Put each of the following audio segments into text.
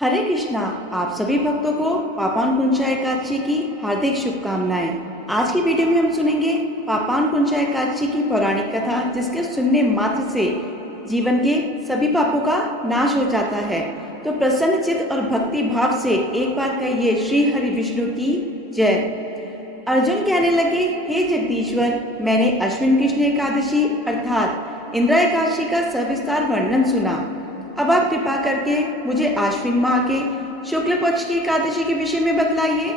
हरे कृष्णा। आप सभी भक्तों को पापानकुंचा एकादशी की हार्दिक शुभकामनाएं। आज की वीडियो में हम सुनेंगे पापानकुंचा एकादशी की पौराणिक कथा, जिसके सुनने मात्र से जीवन के सभी पापों का नाश हो जाता है। तो प्रसन्न चित्त और भक्ति भाव से एक बार कहिए श्री हरि विष्णु की जय। अर्जुन कहने लगे, हे जगदीश्वर, मैंने अश्विन कृष्ण एकादशी अर्थात इंद्रा एकादशी का सविस्तार वर्णन सुना। अब आप कृपा करके मुझे आश्विन माह के शुक्ल पक्ष की एकादशी के विषय में बतलाइए।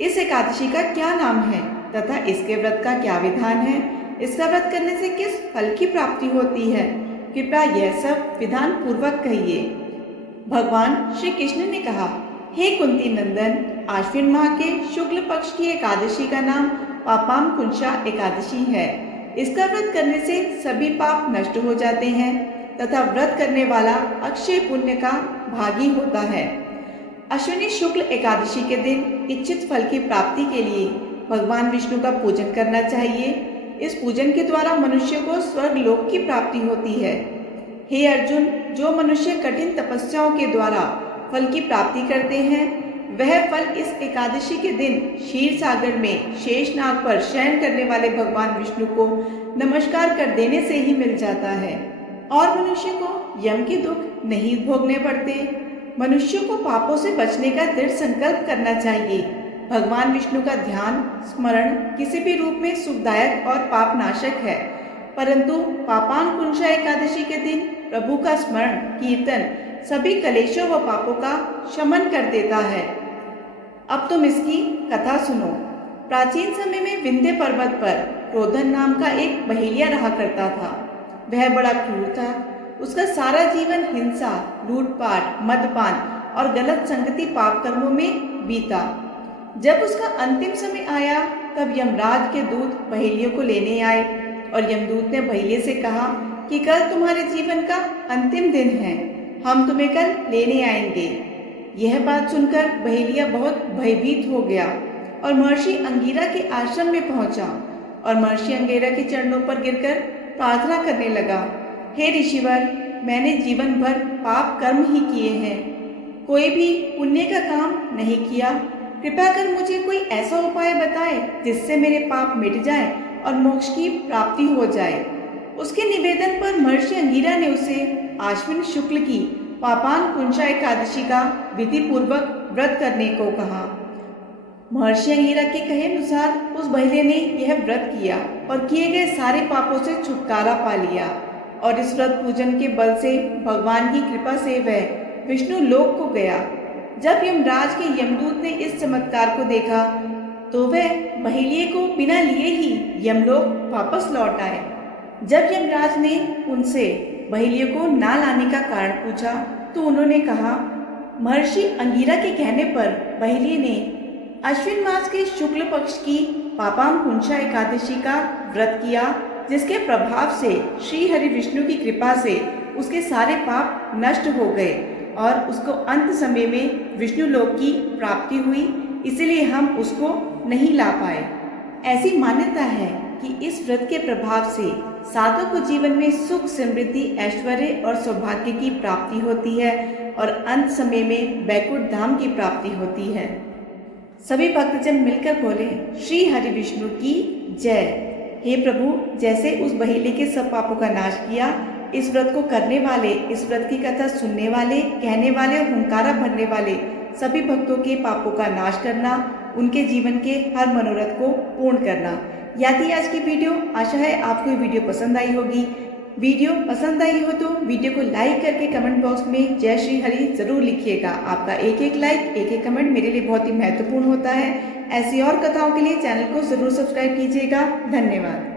इस एकादशी का क्या नाम है तथा इसके व्रत का क्या विधान है? इसका व्रत करने से किस फल की प्राप्ति होती है? कृपया यह सब विधान पूर्वक कहिए। भगवान श्री कृष्ण ने कहा, हे कुंती नंदन, आश्विन माह के शुक्ल पक्ष की एकादशी का नाम पापानकुंचा एकादशी है। इसका व्रत करने से सभी पाप नष्ट हो जाते हैं तथा व्रत करने वाला अक्षय पुण्य का भागी होता है। अश्विनी शुक्ल एकादशी के दिन इच्छित फल की प्राप्ति के लिए भगवान विष्णु का पूजन करना चाहिए। इस पूजन के द्वारा मनुष्य को स्वर्ग लोक की प्राप्ति होती है। हे अर्जुन, जो मनुष्य कठिन तपस्याओं के द्वारा फल की प्राप्ति करते हैं, वह फल इस एकादशी के दिन क्षीर सागर में शेषनाग पर शयन करने वाले भगवान विष्णु को नमस्कार कर देने से ही मिल जाता है और मनुष्य को यम के दुख नहीं भोगने पड़ते। मनुष्य को पापों से बचने का दृढ़ संकल्प करना चाहिए। भगवान विष्णु का ध्यान स्मरण किसी भी रूप में सुखदायक और पापनाशक है, परंतु पापानकुंचा एकादशी के दिन प्रभु का स्मरण कीर्तन सभी कलेशों व पापों का शमन कर देता है। अब तुम इसकी कथा सुनो। प्राचीन समय में विंध्य पर्वत पर क्रोधन नाम का एक बहेलिया रहा करता था। वह बड़ा क्रूर था। उसका सारा जीवन हिंसा, लूटपाट, मदपान और गलत संगति पाप कर्मों में बीता। जब उसका अंतिम समय आया, तब यमराज के दूत बहेलियों को लेने आए और यमदूत ने बहेलिये से कहा कि कल तुम्हारे जीवन का अंतिम दिन है, हम तुम्हें कल लेने आएंगे। यह बात सुनकर बहेलिया बहुत भयभीत हो गया और महर्षि अंगिरा के आश्रम में पहुंचा और महर्षि अंगिरा के चरणों पर गिरकर प्रार्थना करने लगा, हे ऋषिवर, मैंने जीवन भर पाप कर्म ही किए हैं, कोई भी पुण्य का काम नहीं किया। कृपया कर मुझे कोई ऐसा उपाय बताए जिससे मेरे पाप मिट जाए और मोक्ष की प्राप्ति हो जाए। उसके निवेदन पर महर्षि अंगिरा ने उसे आश्विन शुक्ल की पापानकुंचा एकादशी का विधि पूर्वक व्रत करने को कहा। महर्षि अंगिरा के कहे अनुसार उस बहेलिये ने यह व्रत किया और किए गए सारे पापों से छुटकारा पा लिया और इस व्रत पूजन के बल से भगवान की कृपा से वह विष्णु लोक को गया। जब यमराज के यमदूत ने इस चमत्कार को देखा तो वह बहेलिये को बिना लिए ही यमलोक वापस लौट आए। जब यमराज ने उनसे बहेलिये को ना लाने का कारण पूछा तो उन्होंने कहा, महर्षि अंगिरा के कहने पर बहेलिये ने अश्विन मास के शुक्ल पक्ष की पापानकुंचा एकादशी का व्रत किया, जिसके प्रभाव से श्री हरि विष्णु की कृपा से उसके सारे पाप नष्ट हो गए और उसको अंत समय में विष्णु लोक की प्राप्ति हुई। इसलिए हम उसको नहीं ला पाए। ऐसी मान्यता है कि इस व्रत के प्रभाव से साधक को जीवन में सुख, समृद्धि, ऐश्वर्य और सौभाग्य की प्राप्ति होती है और अंत समय में वैकुंठ धाम की प्राप्ति होती है। सभी भक्तजन मिलकर बोले, श्री हरि विष्णु की जय। हे प्रभु, जैसे उस बहेलिये के सब पापों का नाश किया, इस व्रत को करने वाले, इस व्रत की कथा सुनने वाले, कहने वाले और हुंकारा भरने वाले सभी भक्तों के पापों का नाश करना, उनके जीवन के हर मनोरथ को पूर्ण करना। यदि आज की वीडियो, आशा है आपको ये वीडियो पसंद आई होगी। वीडियो पसंद आई हो तो वीडियो को लाइक करके कमेंट बॉक्स में जय श्री हरि जरूर लिखिएगा। आपका एक एक लाइक, एक एक कमेंट मेरे लिए बहुत ही महत्वपूर्ण होता है। ऐसी और कथाओं के लिए चैनल को जरूर सब्सक्राइब कीजिएगा। धन्यवाद।